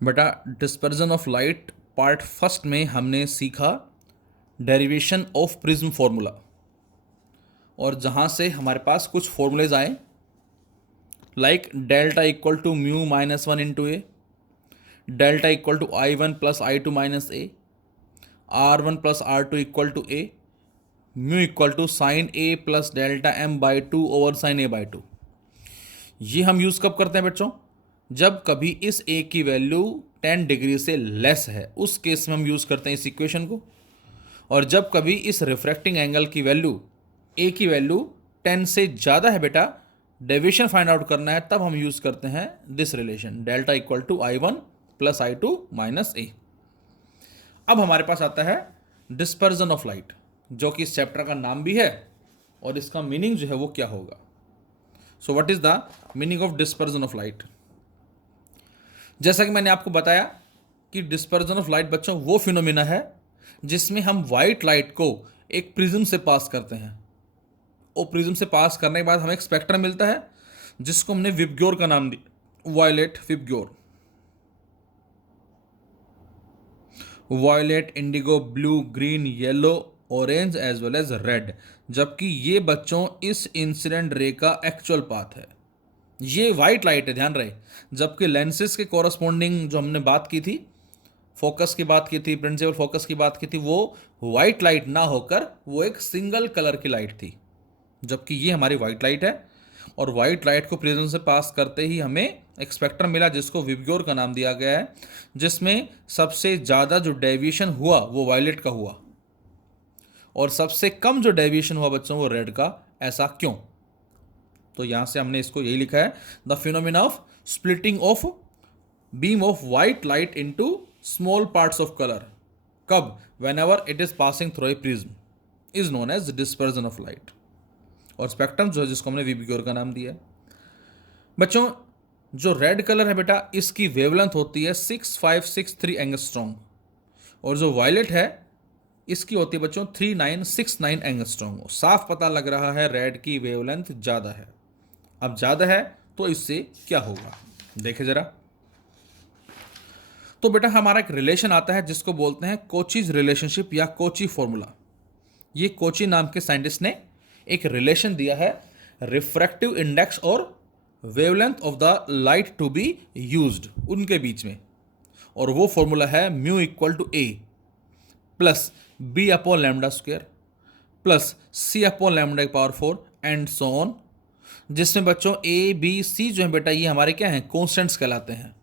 बेटा dispersion of light part first में हमने सीखा डेरिवेशन ऑफ प्रिज्म फॉर्मूला, और जहाँ से हमारे पास कुछ फॉर्मूलेज आए like delta equal to mu -1 into A, delta equal to I1 plus I2 minus A, R1 plus R2 equal to A, mu equal to sine A plus delta M by 2 over sine A by 2। ये हम use कब करते हैं बच्चों? जब कभी इस ए की वैल्यू 10 डिग्री से लेस है, उस केस में हम यूज़ करते हैं इस इक्वेशन को। और जब कभी इस रिफ्रैक्टिंग एंगल की वैल्यू ए की वैल्यू 10 से ज़्यादा है बेटा, डेविएशन फाइंड आउट करना है, तब हम यूज़ करते हैं this relation delta equal to I1 plus I2 minus A. अब हमारे पास आता है डिस्पर्जन ऑफ लाइट, जो कि इस चैप्टर का नाम भी है और इसका मीनिंग जो है वो क्या होगा। So what is the meaning of dispersion of light? जैसा कि मैंने आपको बताया कि डिस्पर्जन ऑफ लाइट बच्चों वो फिनोमिना है जिसमें हम वाइट लाइट को एक प्रिज्म से पास करते हैं, और प्रिज्म से पास करने के बाद हमें एक स्पेक्ट्रम मिलता है जिसको हमने विबग्योर का नाम दिया, violet VIBGYOR, violet, indigo, blue, green, yellow, orange as well as red. जबकि ये बच्चों इस इंसिडेंट रे का एक्चुअल पाथ है, ये वाइट लाइट है, ध्यान रहे। जबकि लेंसेज के कॉरस्पॉन्डिंग जो हमने बात की थी, फोकस की बात की थी, प्रिंसिपल फोकस की बात की थी, वो वाइट लाइट ना होकर वो एक सिंगल कलर की लाइट थी, जबकि ये हमारी वाइट लाइट है। और वाइट लाइट को प्रिज्म से पास करते ही हमें एक स्पेक्ट्रम मिला जिसको विबग्योर का नाम दिया गया है, जिसमें सबसे ज़्यादा जो डेविएशन हुआ वो वायलेट का हुआ और सबसे कम जो डेविएशन हुआ बच्चों वो रेड का। ऐसा क्यों? तो यहाँ से हमने इसको यही लिखा है, the phenomena of splitting of beam of white light into small parts of colour, कब? Whenever it is passing through a prism, is known as dispersion of light. और स्पेक्ट्रम जो है जिसको हमने विबग्योर का नाम दिया है। बच्चों जो रेड कलर है बेटा, इसकी वेवलेंथ होती है 6563 एंगस्ट्रॉन्ग, और जो वायलेट है इसकी होती है बच्चों 3969 एंगस्ट्रॉन्ग। साफ पता लग रहा है रेड की वेवलेंथ ज़्यादा है। अब ज़्यादा है तो इससे क्या होगा, देखे जरा। तो बेटा हमारा एक रिलेशन आता है जिसको बोलते हैं कोचीज रिलेशनशिप या कोची फॉर्मूला। ये कोची नाम के साइंटिस्ट ने एक रिलेशन दिया है रिफ्रैक्टिव इंडेक्स और wavelength of the light to be used उनके बीच में, और वो फॉर्मूला है mu equal to A plus B upon lambda square plus C upon lambda power 4 and so on, जिसमें बच्चों ए बी सी जो है बेटा ये हमारे क्या हैं, कॉन्स्टेंट्स कहलाते हैं।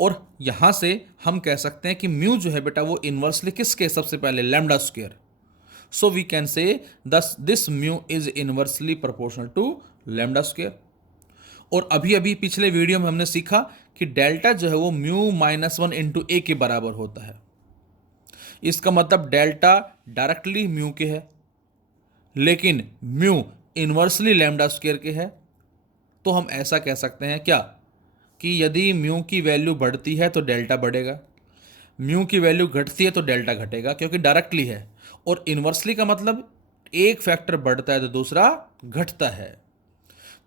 और यहाँ से हम कह सकते हैं कि म्यू जो है बेटा वो इन्वर्सली किसके, सबसे पहले lambda square. So we can say thus this mu is inversely proportional to lambda square. और अभी अभी पिछले वीडियो में हमने सीखा कि डेल्टा जो है वो म्यू -1 इंटू ए के बराबर होता है। इसका मतलब डेल्टा डायरेक्टली म्यू के है, लेकिन म्यू इन्वर्सली लैम्डा स्क्वायर के है। तो हम ऐसा कह सकते हैं क्या कि यदि म्यू की वैल्यू बढ़ती है तो डेल्टा बढ़ेगा, म्यू की वैल्यू घटती है तो डेल्टा घटेगा, क्योंकि डायरेक्टली है। और इन्वर्सली का मतलब एक फैक्टर बढ़ता है तो दूसरा घटता है।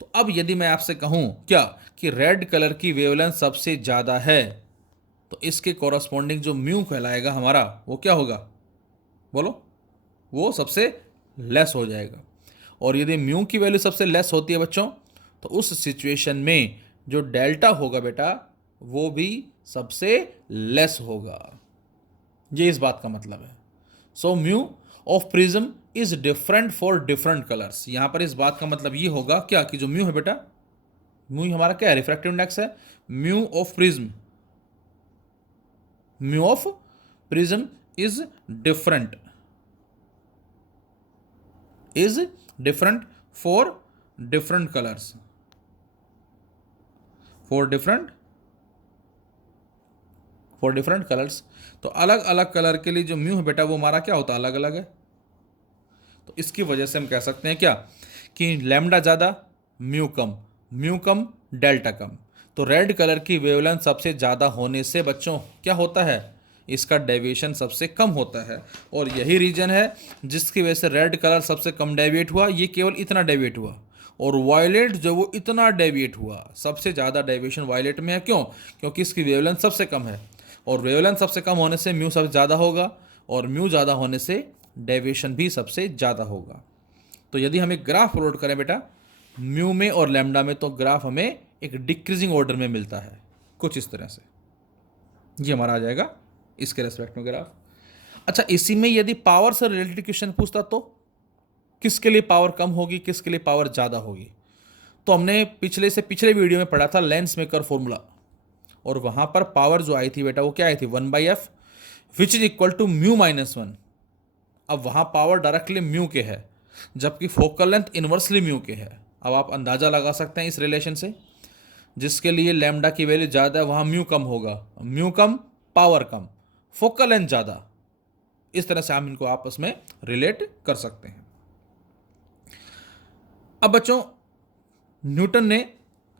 तो अब यदि मैं आपसे कहूं क्या कि रेड कलर की वेवलेंथ सबसे ज़्यादा है, तो इसके कॉरस्पॉन्डिंग जो म्यू कहलाएगा हमारा वो क्या होगा, बोलो? वो सबसे लेस हो जाएगा। और यदि म्यू की वैल्यू सबसे लेस होती है बच्चों, तो उस सिचुएशन में जो डेल्टा होगा बेटा वो भी सबसे लेस होगा। ये इस बात का मतलब है। So mu of prism is different for different colours. यहाँ पर इस बात का मतलब ये होगा क्या कि जो म्यू है बेटा, म्यू हमारा क्या है, रिफ्रैक्टिव इंडेक्स है। Mu of prism, mu of prism is different for different colours, for different colours. तो अलग अलग कलर के लिए जो म्यू है बेटा वो हमारा क्या होता है, अलग अलग है। तो इसकी वजह से हम कह सकते हैं क्या कि लैम्डा ज़्यादा म्यू कम डेल्टा कम। तो रेड कलर की वेवलेंथ सबसे ज़्यादा होने से बच्चों क्या होता है, इसका डेविएशन सबसे कम होता है। और यही रीजन है जिसकी वजह से रेड कलर सबसे कम डेविएट हुआ, ये केवल इतना डेविएट हुआ। और वायलेट जो वो इतना डेविएट हुआ, सबसे ज़्यादा डेविएशन वायलेट में है। क्यों? क्योंकि इसकी वेवलेंथ सबसे कम है, और वेवलेंथ सबसे कम होने से म्यू सबसे ज़्यादा होगा, और म्यू ज़्यादा होने से डेविएशन भी सबसे ज़्यादा होगा। तो यदि हम एक ग्राफ प्लॉट करें बेटा म्यू में और लैम्डा में, तो ग्राफ हमें एक डिक्रीजिंग ऑर्डर में मिलता है, कुछ इस तरह से। ये हमारा आ जाएगा इसके रेस्पेक्ट में ग्राफ। अच्छा, इसी में यदि पावर से रिलेटेड क्वेश्चन पूछता तो किसके लिए पावर कम होगी, किसके लिए पावर ज़्यादा होगी? तो हमने पिछले वीडियो में पढ़ा था लेंस मेकर फॉर्मूला, और वहाँ पर पावर जो आई थी बेटा वो क्या आई थी, 1/f which is equal to mu -1। अब वहाँ पावर डायरेक्टली म्यू के है, जबकि फोकल लेंथ इन्वर्सली म्यू के है। अब आप अंदाज़ा लगा सकते हैं इस रिलेशन से, जिसके लिए लैम्डा की वैल्यू ज़्यादा है वहाँ म्यू कम होगा, म्यू कम पावर कम, फोकल लेंथ ज़्यादा। इस तरह से हम इनको आपस में रिलेट कर सकते हैं। अब बच्चों, न्यूटन ने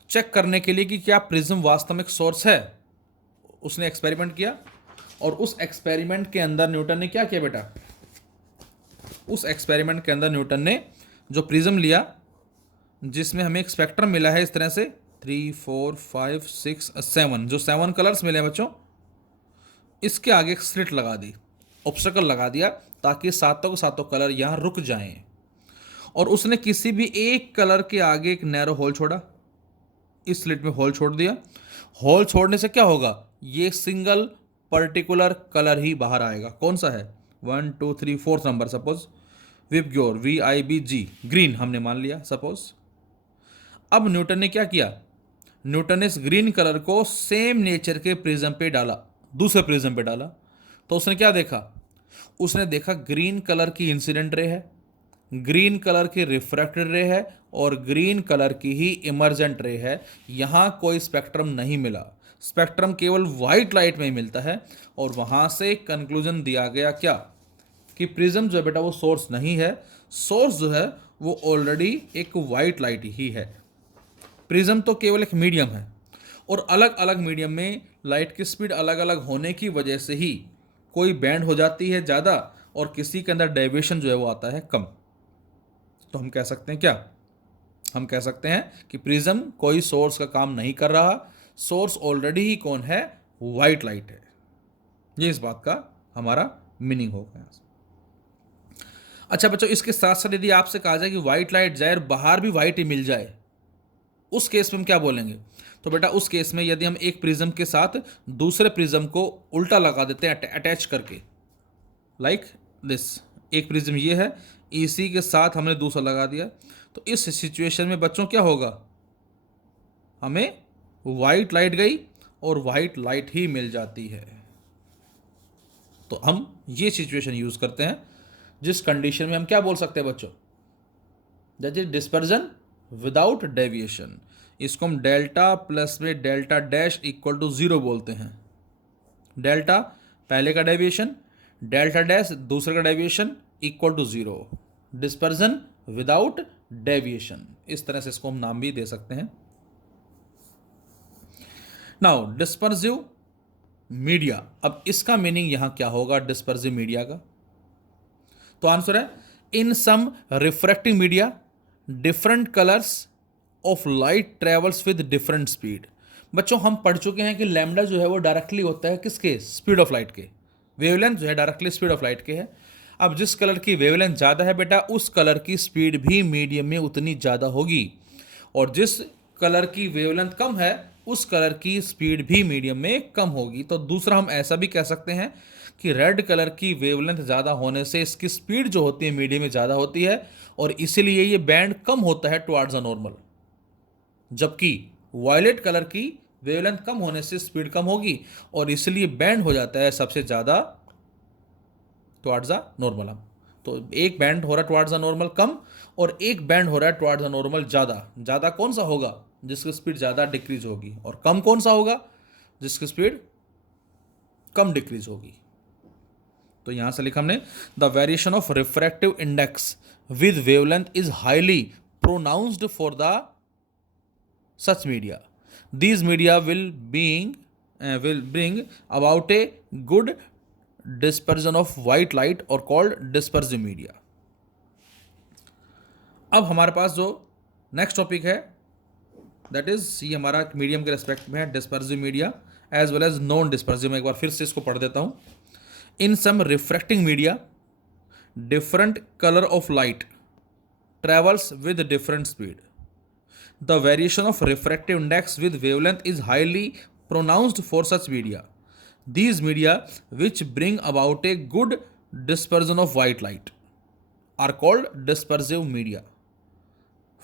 चेक करने के लिए कि क्या प्रिज्म वास्तव में एक सोर्स है, उसने एक्सपेरिमेंट किया, और उस एक्सपेरिमेंट के अंदर न्यूटन ने क्या किया बेटा, उस एक्सपेरिमेंट के अंदर न्यूटन ने जो प्रिज्म लिया, जिसमें हमें एक स्पेक्ट्रम मिला है इस तरह से 3, 4, 5, 6, 7, जो 7 कलर्स मिले हैं बच्चों, इसके आगे एक स्लिट लगा दी, ऑब्स्टेकल लगा दिया, ताकि सातों के सातों कलर यहाँ रुक जाएं। और उसने किसी भी एक कलर के आगे एक नैरो होल छोड़ा, इस स्लिट में होल छोड़ दिया। होल छोड़ने से क्या होगा, ये सिंगल पर्टिकुलर कलर ही बाहर आएगा। कौन सा है, 1, 2, 3, 4 number, suppose VIBGYOR VIBG, green हमने मान लिया सपोज। अब न्यूटन ने क्या किया, न्यूटन ने इस ग्रीन कलर को सेम नेचर के प्रिज्म पे डाला, दूसरे प्रिज्म पे डाला, तो उसने क्या देखा, उसने देखा ग्रीन कलर की इंसिडेंट रे है, ग्रीन कलर की रिफ्रैक्टेड रे है, और ग्रीन कलर की ही इमर्जेंट रे है। यहाँ कोई स्पेक्ट्रम नहीं मिला, स्पेक्ट्रम केवल वाइट लाइट में ही मिलता है। और वहाँ से कंक्लूजन दिया गया क्या, कि प्रिज्म जो है बेटा वो सोर्स नहीं है, सोर्स जो है वो ऑलरेडी एक वाइट लाइट ही है। प्रिज्म तो केवल एक मीडियम है, और अलग अलग मीडियम में लाइट की स्पीड अलग अलग होने की वजह से ही कोई बैंड हो जाती है ज़्यादा, और किसी के अंदर डेविएशन जो है वो आता है कम। तो हम कह सकते हैं क्या, हम कह सकते हैं कि प्रिज्म कोई सोर्स का काम नहीं कर रहा, सोर्स ऑलरेडी ही कौन है, वाइट लाइट है। ये इस बात का हमारा मीनिंग होगा। अच्छा बच्चों, इसके साथ साथ यदि आपसे कहा जाए कि वाइट लाइट जाए और बाहर भी वाइट ही मिल जाए, उस केस में हम क्या बोलेंगे? तो बेटा उस केस में यदि हम एक प्रिज्म के साथ दूसरे प्रिज्म को उल्टा लगा देते हैं अटैच करके, लाइक दिस, एक प्रिज्म ये है, इसी के साथ हमने दूसरा लगा दिया, तो इस सिचुएशन में बच्चों क्या होगा, हमें वाइट लाइट गई और वाइट लाइट ही मिल जाती है। तो हम ये सिचुएशन यूज करते हैं जिस कंडीशन में हम क्या बोल सकते हैं बच्चों, that is dispersion without deviation. इसको हम डेल्टा प्लस में डेल्टा डैश इक्वल टू 0 बोलते हैं। डेल्टा पहले का डेविएशन, डेल्टा डैश दूसरे का deviation equal to 0, dispersion without deviation. इस तरह से इसको हम नाम भी दे सकते हैं। नाउ डिस्पर्सिव मीडिया, अब इसका मीनिंग यहां क्या होगा डिस्पर्सिव मीडिया का? तो आंसर है in some refracting media different colours of light travels with different speed. बच्चों हम पढ़ चुके हैं कि लैम्डा जो है वो डायरेक्टली होता है किसके, स्पीड ऑफ लाइट के। वेवलेंथ जो है डायरेक्टली स्पीड ऑफ लाइट के है। अब जिस कलर की वेवलेंथ ज़्यादा है बेटा, उस कलर की स्पीड भी मीडियम में उतनी ज़्यादा होगी, और जिस कलर की वेवलेंथ कम है उस कलर की स्पीड भी मीडियम में कम होगी। तो दूसरा हम ऐसा भी कह सकते हैं कि रेड कलर की वेवलेंथ ज़्यादा होने से इसकी स्पीड जो होती है मीडियम में ज़्यादा होती है, और इसीलिए ये बैंड कम होता है टुवर्ड्स अ नॉर्मल। जबकि वायलेट कलर की वेवलेंथ कम होने से स्पीड कम होगी, और इसलिए बैंड हो जाता है सबसे ज़्यादा टुवर्ड्स अ नॉर्मल। तो एक बैंड हो रहा है टुवर्ड्स अ नॉर्मल कम, और एक बैंड हो रहा है टुवर्ड्स अ नॉर्मल ज़्यादा। ज़्यादा कौन सा होगा, जिसकी स्पीड ज़्यादा डिक्रीज होगी, और कम कौन सा होगा, जिसकी स्पीड कम डिक्रीज होगी। तो यहां से लिखा हमने the variation of refractive index with wavelength is highly pronounced for the such media. These media will bring about a good dispersion of white light और कॉल्ड डिस्पर्सिव मीडिया। अब हमारे पास जो नेक्स्ट टॉपिक है दैट इज, ये हमारा medium के respect में है, dispersive media as well as non dispersive. मैं एक बार फिर से इसको पढ़ देता हूँ। In some refracting media different color of light travels with different speed. The variation of refractive index with wavelength is highly pronounced for such media. These media which bring about a good dispersion of white light are called dispersive media.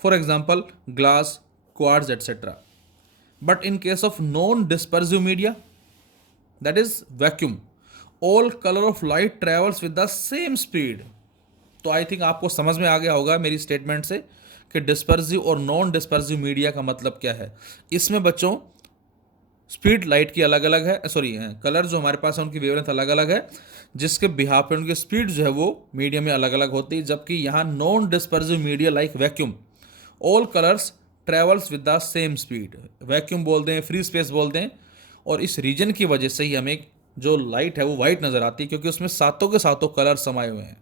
For example, glass, quartz, etc. But in case of non-dispersive media, that is vacuum, all color of light travels with the same speed. तो I think आपको समझ में आ गया होगा मेरी statement से कि dispersive और नॉन डिस्पर्सिव मीडिया का मतलब क्या है। इसमें बच्चों स्पीड लाइट की अलग अलग है, सॉरी कलर जो हमारे पास है उनकी वेवलेंथ अलग अलग है, जिसके बिहाफ पे उनकी स्पीड जो है वो मीडिया में अलग अलग होती है। जबकि यहाँ non dispersive media like vacuum, all colours travels with the same speed. Vacuum बोलते हैं, फ्री स्पेस बोलते हैं, और इस रीजन की वजह से ही हमें जो लाइट है वो वाइट नज़र आती है, क्योंकि उसमें सातों के सातों कलर समाये हुए हैं।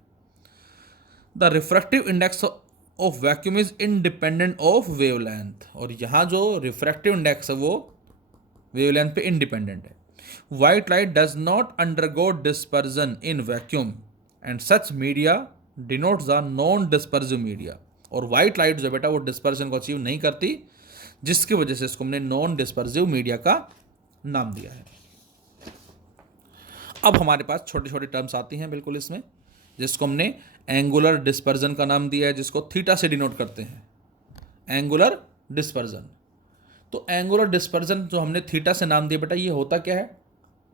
The refractive index of vacuum is independent of wavelength, और यहाँ जो रिफ्रैक्टिव इंडेक्स है वो वेवलेंथ पे इंडिपेंडेंट है। White light does not undergo dispersion in vacuum and such media denotes the non dispersive media. और वाइट लाइट जो बेटा वो डिस्पर्जन को अचीव नहीं करती, जिसकी वजह से इसको हमने नॉन डिस्पर्सिव मीडिया का नाम दिया है। अब हमारे पास छोटे छोटे टर्म्स आती हैं बिल्कुल इसमें, जिसको हमने एंगुलर डिस्पर्जन का नाम दिया है, जिसको थीटा से डिनोट करते हैं, एंगुलर डिस्पर्जन। तो एंगुलर डिस्पर्जन जो हमने थीटा से नाम दिया बेटा, ये होता क्या है?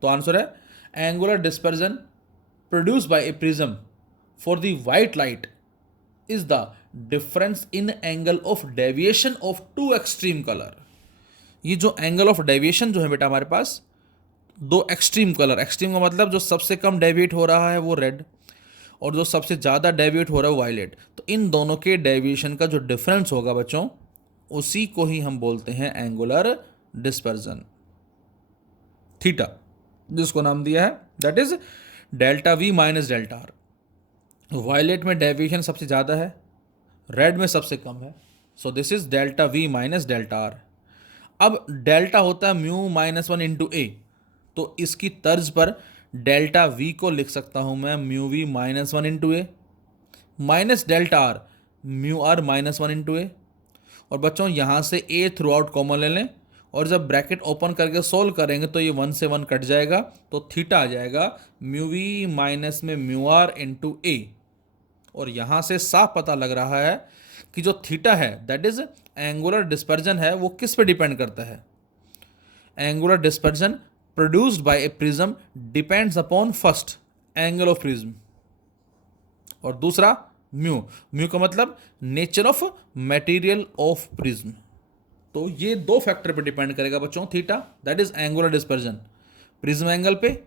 तो आंसर है angular dispersion produce by a prism for the white light is the difference in angle of deviation of two extreme colour. ये जो एंगल ऑफ डेविएशन जो है बेटा हमारे पास दो एक्सट्रीम कलर, एक्सट्रीम का मतलब जो सबसे कम डेविएट हो रहा है वो रेड, और जो सबसे ज़्यादा डेविएट हो रहा है वो वायलेट। तो इन दोनों के डेविएशन का जो डिफरेंस होगा बच्चों, उसी को ही हम बोलते हैं एंगुलर डिस्पर्जन, थीटा, जिसको नाम दिया है that is delta V minus delta R. Violet में डेविएशन सबसे ज़्यादा है, रेड में सबसे कम है, so this is delta V minus delta R. अब डेल्टा होता है mu minus one into A, तो इसकी तर्ज पर डेल्टा वी को लिख सकता हूं मैं mu we minus one into A minus delta r mu r minus one into A. और बच्चों यहाँ से ए थ्रू आउट कॉमन ले लें, और जब ब्रैकेट ओपन करके सोल्व करेंगे तो ये 1 से 1 कट जाएगा, तो थीटा आ जाएगा म्यू वी माइनस में म्यू आर इंटू ए। और यहाँ से साफ पता लग रहा है कि जो थीटा है दैट इज एंगुलर डिस्पर्जन है, वो किस पे डिपेंड करता है? Angular dispersion produced by a prism depends upon first angle of prism, और दूसरा म्यू, म्यू का मतलब nature of material of prism. तो ये दो फैक्टर पे डिपेंड करेगा बच्चों theta, that is angular dispersion prism angle पे,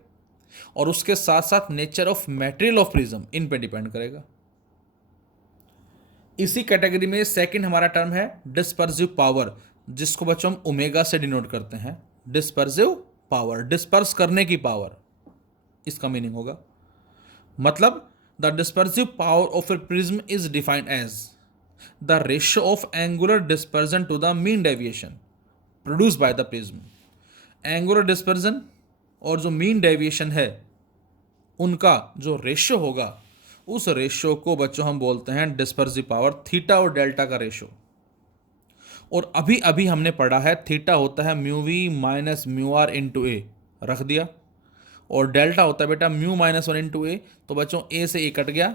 और उसके साथ साथ nature of material of prism इन पे डिपेंड करेगा। इसी कैटेगरी में सेकंड हमारा टर्म है डिस्पर्सिव पावर, जिसको बच्चों हम ओमेगा से डिनोट करते हैं। डिस्पर्सिव पावर, डिस्पर्स करने की पावर, इसका मीनिंग होगा, मतलब the dispersive power of a prism is defined as the ratio of angular dispersion to the mean deviation produce by the prism. Angular dispersion और जो मीन डेविएशन है उनका जो रेशियो होगा, उस रेशियो को बच्चों हम बोलते हैं डिस्पर्सिव पावर, थीटा और डेल्टा का रेशियो। और अभी अभी हमने पढ़ा है थीटा होता है mu we minus mu r into A, रख दिया, और डेल्टा होता है बेटा mu minus one into A. तो बच्चों ए से ए कट गया,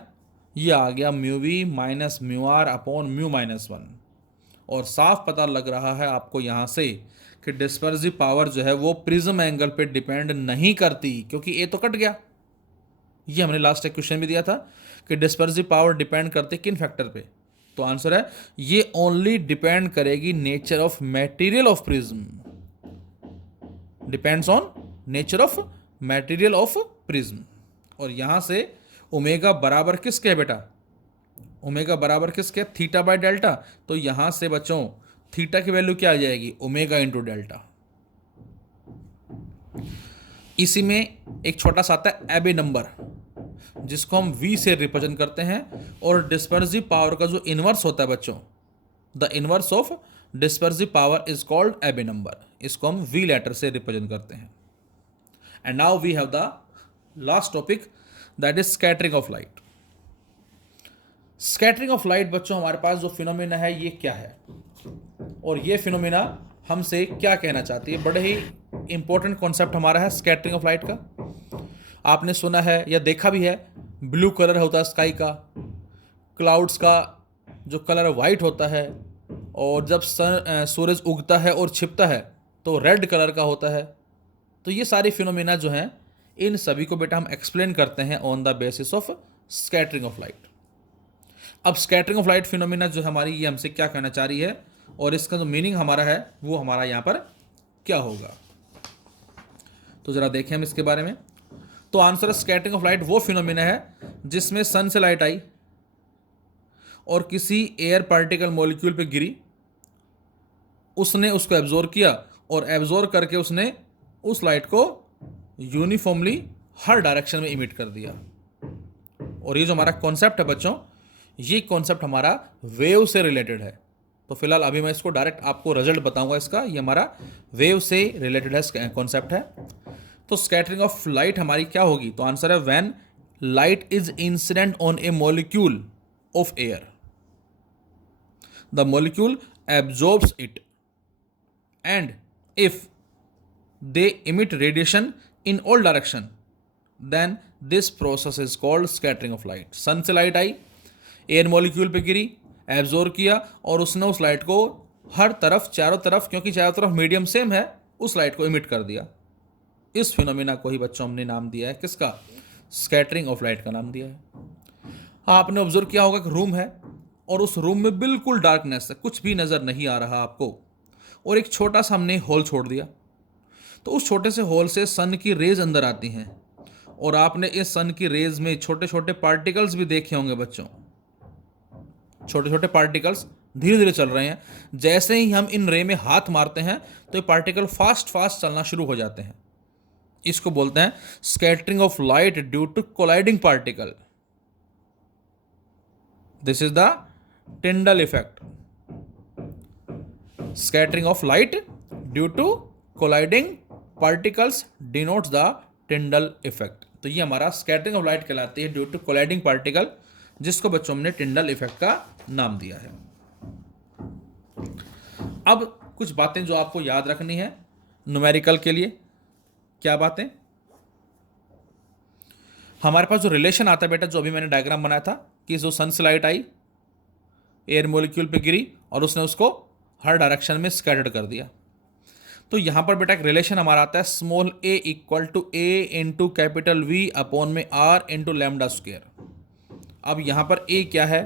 ये आ गया mu we minus mu R upon mu minus one. और साफ पता लग रहा है आपको यहाँ से कि डिस्पर्सिव पावर जो है वो प्रिज्म एंगल पे डिपेंड नहीं करती, क्योंकि ए तो कट गया। ये हमने लास्ट एक क्वेश्चन भी दिया था कि डिस्पर्सिव पावर डिपेंड करते किन फैक्टर पे, तो आंसर है ये ओनली डिपेंड करेगी nature of material of prism, depends on nature of material of prism. और यहां से ओमेगा बराबर किसके है बेटा? ओमेगा बराबर किसके? Theta by delta. तो यहां से बच्चों थीटा की वैल्यू क्या आ जाएगी? Omega into delta. इसी में एक छोटा सा आता है एबे नंबर, जिसको हम V से रिप्रेजेंट करते हैं, और डिस्पर्सिव पावर का जो इन्वर्स होता है बच्चों, the inverse of dispersive power is called Abbe number. इसको हम वी लेटर से रिप्रेजेंट करते हैं। And now we have the last topic, that is scattering of light. Scattering of light बच्चों, हमारे पास जो फिनोमेना है ये क्या है, और ये फिनोमेना हमसे क्या कहना चाहती है। बड़े ही इंपॉर्टेंट कॉन्सेप्ट हमारा है स्कैटरिंग ऑफ लाइट का। आपने सुना है या देखा भी है, ब्लू कलर होता है स्काई का, क्लाउड्स का जो कलर वाइट होता है, और जब सूरज उगता है और छिपता है तो रेड कलर का होता है। तो ये सारी फिनोमेना जो हैं, इन सभी को बेटा हम एक्सप्लेन करते हैं on the basis of scattering of light. अब स्कैटरिंग ऑफ लाइट फिनोमेना जो हमारी, ये हमसे क्या कहना चाह रही है, और इसका जो मीनिंग हमारा है वो हमारा यहाँ पर क्या होगा। तो जरा देखें हम इसके बारे में। तो आंसर है, स्कैटरिंग ऑफ लाइट वो फिनोमेना है जिसमें सन से लाइट आई और किसी एयर पार्टिकल मॉलिक्यूल पे गिरी, उसने उसको एब्जॉर्ब किया और एब्जॉर्ब करके उसने उस लाइट को यूनिफॉर्मली हर डायरेक्शन में इमिट कर दिया। और ये जो हमारा कॉन्सेप्ट है बच्चों, ये कॉन्सेप्ट हमारा वेव से रिलेटेड है। तो फिलहाल अभी मैं इसको डायरेक्ट आपको रिजल्ट बताऊंगा इसका। ये हमारा वेव से रिलेटेड है कॉन्सेप्ट है। तो स्कैटरिंग ऑफ लाइट हमारी क्या होगी, तो आंसर है, when light is incident on a molecule of air, the molecule absorbs it, and if they emit radiation in all direction, then this process is called scattering of light. Sun से light आई, air molecule पे गिरी, absorb किया, और उसने उस light को हर तरफ, चारों तरफ, क्योंकि चारों तरफ मीडियम सेम है, उस लाइट को इमिट कर दिया। इस फिनोमेना को ही बच्चों हमने नाम दिया है किसका, स्कैटरिंग ऑफ लाइट का नाम दिया है। आपने ऑब्जर्व किया होगा कि रूम है और उस रूम में बिल्कुल डार्कनेस है, कुछ भी नज़र नहीं आ रहा आपको, और एक छोटा सा हमने होल छोड़ दिया। तो उस छोटे से होल से सन की रेज अंदर आती हैं, और आपने इस सन की रेज में छोटे छोटे पार्टिकल्स भी देखे होंगे बच्चों। छोटे छोटे पार्टिकल्स धीरे धीरे चल रहे हैं। जैसे ही हम इन रे में हाथ मारते हैं तो ये पार्टिकल फास्ट फास्ट चलना शुरू हो जाते हैं। इसको बोलते हैं scattering of light due to colliding particle. This is the Tyndall effect. Scattering of light due to colliding particles denotes the Tyndall effect. तो ये हमारा स्कैटरिंग ऑफ लाइट कहलाती है ड्यू टू कोलाइडिंग पार्टिकल, जिसको बच्चों ने टिंडल इफेक्ट का नाम दिया है। अब कुछ बातें जो आपको याद रखनी है न्यूमेरिकल के लिए। क्या बातें, हमारे पास जो रिलेशन आता है बेटा, जो अभी मैंने डायग्राम बनाया था कि जो सन से लाइट आई, एयर मॉलिक्यूल पे गिरी और उसने उसको हर डायरेक्शन में स्कैटर्ड कर दिया। तो यहां पर बेटा एक रिलेशन हमारा आता है, small a equal to a into capital V upon में r इंटू लैम्डा स्क्वायर। अब यहाँ पर a क्या है,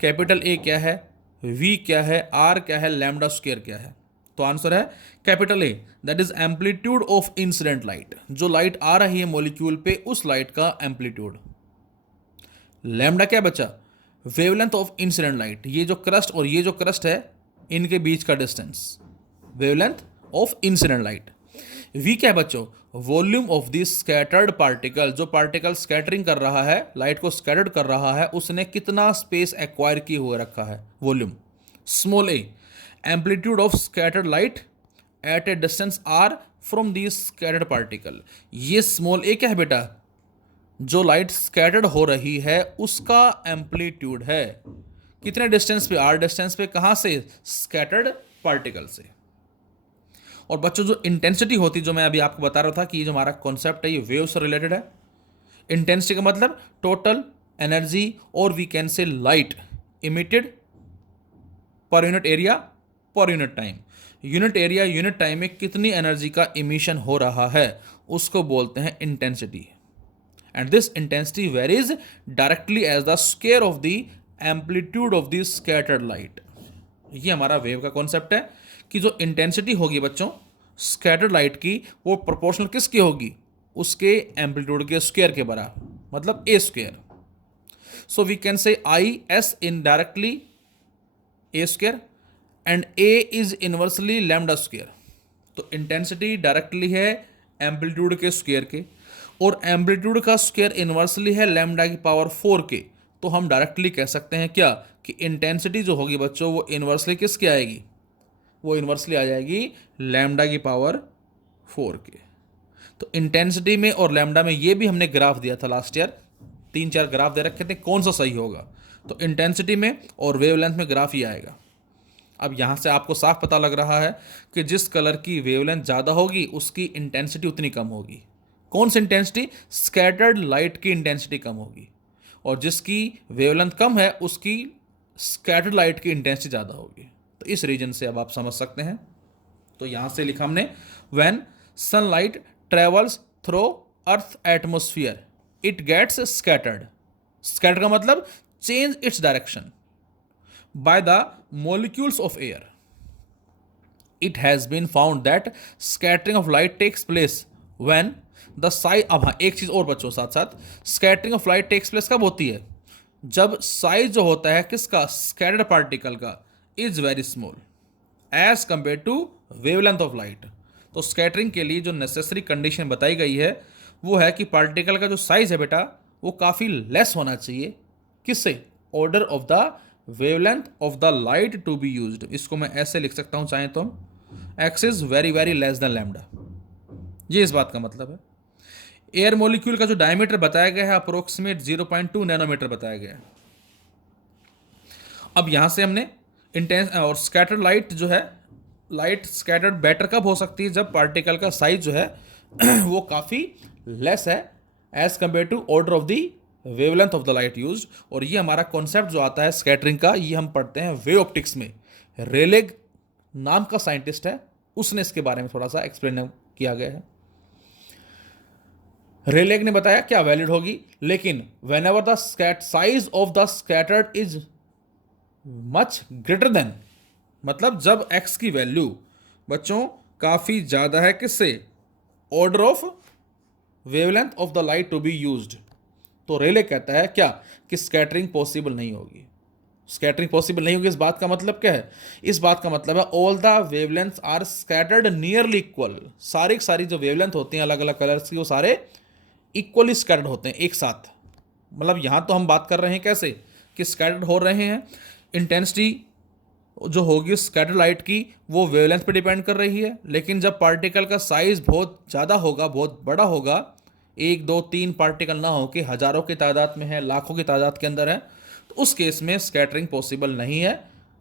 कैपिटल A क्या है, V क्या है, R क्या है, लैम्डा स्क्वायर क्या है। तो आंसर है capital A, that is amplitude of incident light. जो लाइट आ रही है मॉलिक्यूल पे, उस लाइट का एम्पलीट्यूड। लैम्डा क्या बचा, वेवलेंथ ऑफ इंसिडेंट लाइट। ये जो क्रस्ट और ये जो क्रस्ट है, इनके बीच का distance, wavelength of incident light. V क्या है बच्चों, volume of this scattered particle. जो पार्टिकल स्कैटरिंग कर रहा है, लाइट को स्कैटर्ड कर रहा है, उसने कितना स्पेस एक्वायर किए हुए रखा है, volume. Small a, amplitude of scattered light at A distance r from this scattered particle. ये स्मॉल a क्या है बेटा, जो लाइट स्कैटर्ड हो रही है उसका एम्पलीट्यूड है। कितने डिस्टेंस पे, r डिस्टेंस पे, कहां से, स्कैटर्ड पार्टिकल से। और बच्चों जो इंटेंसिटी होती, जो मैं अभी आपको बता रहा था कि ये जो हमारा कॉन्सेप्ट है ये वेव से रिलेटेड है। इंटेंसिटी का मतलब टोटल एनर्जी, और we can say light emitted per unit area per unit time. Unit area unit time में कितनी एनर्जी का इमिशन हो रहा है, उसको बोलते हैं intensity. And this intensity varies directly as the square of the amplitude of the scattered light. ये हमारा वेव का कॉन्सेप्ट है कि जो इंटेंसिटी होगी बच्चों स्कैटर्ड लाइट की, वो प्रोपोर्शनल किसकी होगी, उसके एम्पलीट्यूड के स्क्वायर के बराबर, मतलब a square. So we can say I S in directly a square and a is inversely lambda square. तो इंटेंसिटी डायरेक्टली है एम्पलीट्यूड के स्क्वायर के, और एम्पलीट्यूड का स्क्वायर इनवर्सली है लैम्डा की पावर 4 के। तो हम डायरेक्टली कह सकते हैं क्या, कि इंटेंसिटी जो होगी बच्चों वो इन्वर्सली किसकी आएगी, वो इन्वर्सली आ जाएगी लैम्डा की पावर 4 के। तो इंटेंसिटी में और लैम्डा में ये भी हमने ग्राफ दिया था लास्ट ईयर, 3-4 ग्राफ दे रखे थे, कौन सा सही होगा। तो इंटेंसिटी में और वेवलेंथ में ग्राफ ही आएगा। अब यहाँ से आपको साफ पता लग रहा है कि जिस कलर की वेवलेंथ ज़्यादा होगी उसकी इंटेंसिटी उतनी कम होगी। कौन सी इंटेंसिटी, स्कैटर्ड लाइट की इंटेंसिटी कम होगी, और जिसकी वेवलेंथ कम है उसकी स्कैटर्ड लाइट की इंटेंसिटी ज़्यादा होगी। तो इस रीजन से अब आप समझ सकते हैं। तो यहाँ से लिखा हमने, when sunlight travels through earth atmosphere it gets scattered. Scattered का मतलब change its direction by the molecules of air. It has been found that scattering of light takes place when the size, अब हाँ एक चीज़ और बच्चों साथ साथ, scattering of light takes place कब होती है, जब साइज जो होता है किसका, स्कैटर्ड पार्टिकल का, is very small as compare to wavelength of light. तो स्कैटरिंग के लिए जो नेसेसरी कंडीशन बताई गई है वो है कि पार्टिकल का जो साइज है बेटा वो काफ़ी लेस होना चाहिए, किससे, order of the wavelength of the light to be used. इसको मैं ऐसे लिख सकता हूं चाहें तो, X is very very less than lambda. ये इस बात का मतलब है। एयर मॉलिक्यूल का जो डायमीटर बताया गया है अप्रोक्सीमेट 0.2 नैनोमीटर बताया गया है। अब यहां से हमने इंटेंस और स्कैटर्ड लाइट जो है, लाइट स्कैटर्ड बेटर कब हो सकती है, जब पार्टिकल का साइज जो है वो काफ़ी लेस है as compare to order of the wavelength of the light used. और ये हमारा कॉन्सेप्ट जो आता है स्कैटरिंग का, ये हम पढ़ते हैं वेव ऑप्टिक्स में। रेलेग नाम का साइंटिस्ट है, उसने इसके बारे में थोड़ा सा एक्सप्लेन किया गया है। रेलेग ने बताया क्या वैलिड होगी, लेकिन when ever the size of the scattered is much greater than, मतलब जब x की वैल्यू बच्चों काफ़ी ज़्यादा है किससे, order of wavelength of the light to be used, तो रेले कहता है क्या, कि स्कैटरिंग पॉसिबल नहीं होगी। स्कैटरिंग पॉसिबल नहीं होगी, इस बात का मतलब क्या है, इस बात का मतलब है all the wavelengths are scattered nearly equal. सारी जो वेवलेंथ होती हैं अलग अलग कलर्स की वो सारे इक्वली स्कैटर्ड होते हैं एक साथ। मतलब यहाँ तो हम बात कर रहे हैं कैसे, कि स्कैटर्ड हो रहे हैं, इंटेंसिटी जो होगी स्कैटर लाइट की वो वेवलेंथ पे डिपेंड कर रही है। लेकिन जब पार्टिकल का साइज बहुत ज़्यादा होगा, बहुत बड़ा होगा, 1 2 3 पार्टिकल ना हो कि हज़ारों की तादाद में है, लाखों की तादाद के अंदर है, तो उस केस में स्कैटरिंग पॉसिबल नहीं है।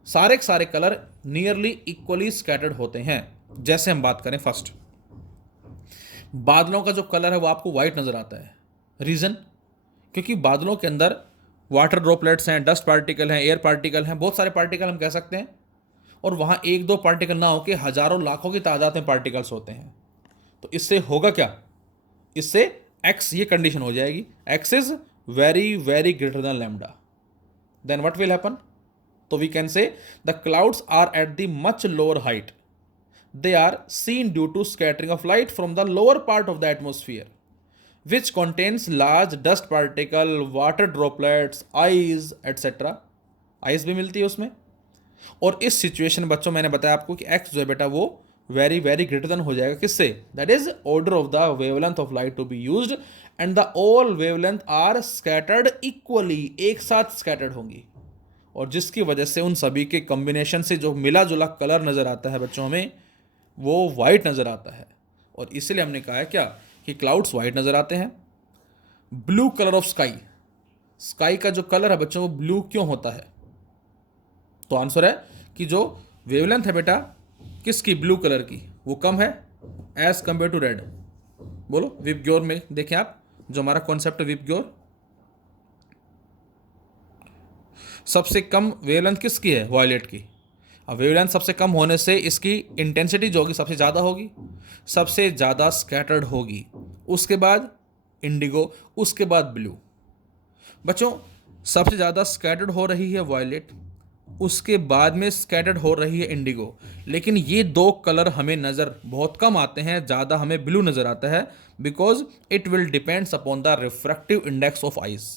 सारे के सारे कलर नियरली इक्वली स्कैटर्ड होते हैं। जैसे हम बात करें फर्स्ट, बादलों का जो कलर है वो आपको वाइट नज़र आता है। रीज़न, क्योंकि बादलों के अंदर वाटर ड्रॉपलेट्स हैं, डस्ट पार्टिकल हैं, एयर पार्टिकल हैं, बहुत सारे पार्टिकल हम कह सकते हैं, और वहाँ 1 2 पार्टिकल ना हो कि हज़ारों लाखों की तादाद में पार्टिकल्स होते हैं। तो इससे होगा क्या, इससे x ये कंडीशन हो जाएगी, x is very very greater than lambda, then what will happen, तो we can say the clouds are at the much lower height, they are seen due to scattering of light from the lower part of the atmosphere which contains large dust particle, water droplets, ice etc. Ice भी मिलती है उसमें। और इस situation में बच्चों मैंने बताया आपको कि x जो है बेटा वो वेरी वेरी ग्रेटर देन हो जाएगा किससे, that is order of the wavelength of light to be used and the all wavelength are scattered equally, एक साथ स्कैटर्ड होंगी, और जिसकी वजह से उन सभी के कॉम्बिनेशन से जो मिला जुला कलर नज़र आता है बच्चों हमें वो वाइट नज़र आता है। और इसलिए हमने कहा है क्या, कि क्लाउड्स वाइट नज़र आते हैं। Blue colour of sky, sky का जो कलर है बच्चों वो ब्लू क्यों होता है, तो आंसर है कि जो वेवलेंथ है बेटा किसकी, ब्लू कलर की, वो कम है एज कंपेयर टू रेड। बोलो विबग्योर में देखें आप, जो हमारा कॉन्सेप्ट है विबग्योर, सबसे कम वेवलेंथ किसकी है, वॉयलेट की। अब वेवलेंथ सबसे कम होने से इसकी इंटेंसिटी जो होगी सबसे ज़्यादा होगी, सबसे ज़्यादा स्कैटर्ड होगी, उसके बाद इंडिगो, उसके बाद ब्लू। बच्चों सबसे ज़्यादा स्कैटर्ड हो रही है वॉयलेट, उसके बाद में स्कैटर्ड हो रही है इंडिगो, लेकिन ये 2 कलर हमें नज़र बहुत कम आते हैं, ज़्यादा हमें ब्लू नज़र आता है, because it will depends upon the refractive index of eyes.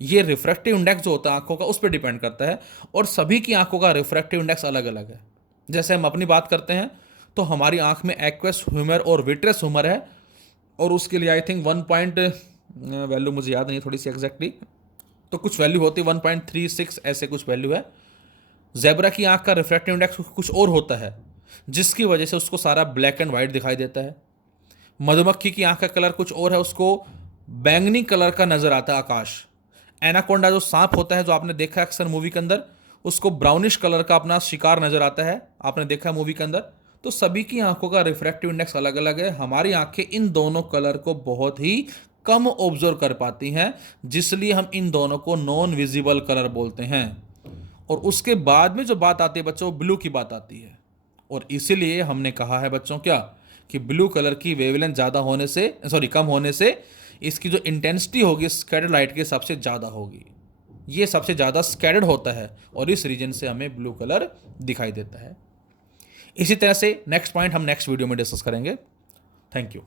ये रिफ्रैक्टिव इंडेक्स जो होता है आंखों का उस पर डिपेंड करता है, और सभी की आंखों का रिफ्रैक्टिव इंडेक्स अलग अलग है। जैसे हम अपनी बात करते हैं तो हमारी आंख में एक्वस ह्यूमर और विट्रस ह्यूमर है, और उसके लिए आई थिंक 1 पॉइंट वैल्यू मुझे याद नहीं थोड़ी सी एग्जैक्टली, तो कुछ वैल्यू होती है 1.36 ऐसे कुछ वैल्यू है। ज़ेब्रा की आंख का रिफ्रैक्टिव इंडेक्स कुछ और होता है, जिसकी वजह से उसको सारा ब्लैक एंड वाइट दिखाई देता है। मधुमक्खी की आंख का कलर कुछ और है, उसको बैंगनी कलर का नजर आता है आकाश। एनाकोंडा जो सांप होता है, जो आपने देखा है अक्सर मूवी के अंदर, उसको ब्राउनिश कलर का अपना शिकार नजर आता है, आपने देखा है मूवी के अंदर। तो सभी की आंखों का रिफ्रैक्टिव इंडेक्स अलग अलग है। हमारी आंखें इन दोनों कलर को बहुत ही कम ऑब्जर्व कर पाती हैं, जिसलिए हम इन दोनों को नॉन विजिबल कलर बोलते हैं। और उसके बाद में जो बात आती है बच्चों, ब्लू की बात आती है। और इसीलिए हमने कहा है बच्चों क्या, कि ब्लू कलर की वेवलेंथ ज़्यादा होने से, कम होने से इसकी जो इंटेंसिटी होगी स्कैटर्ड लाइट के सबसे ज़्यादा होगी। ये सबसे ज़्यादा स्कैटर्ड होता है और इस रीजन से हमें ब्लू कलर दिखाई देता है। इसी तरह से नेक्स्ट पॉइंट हम नेक्स्ट वीडियो में डिस्कस करेंगे। Thank you.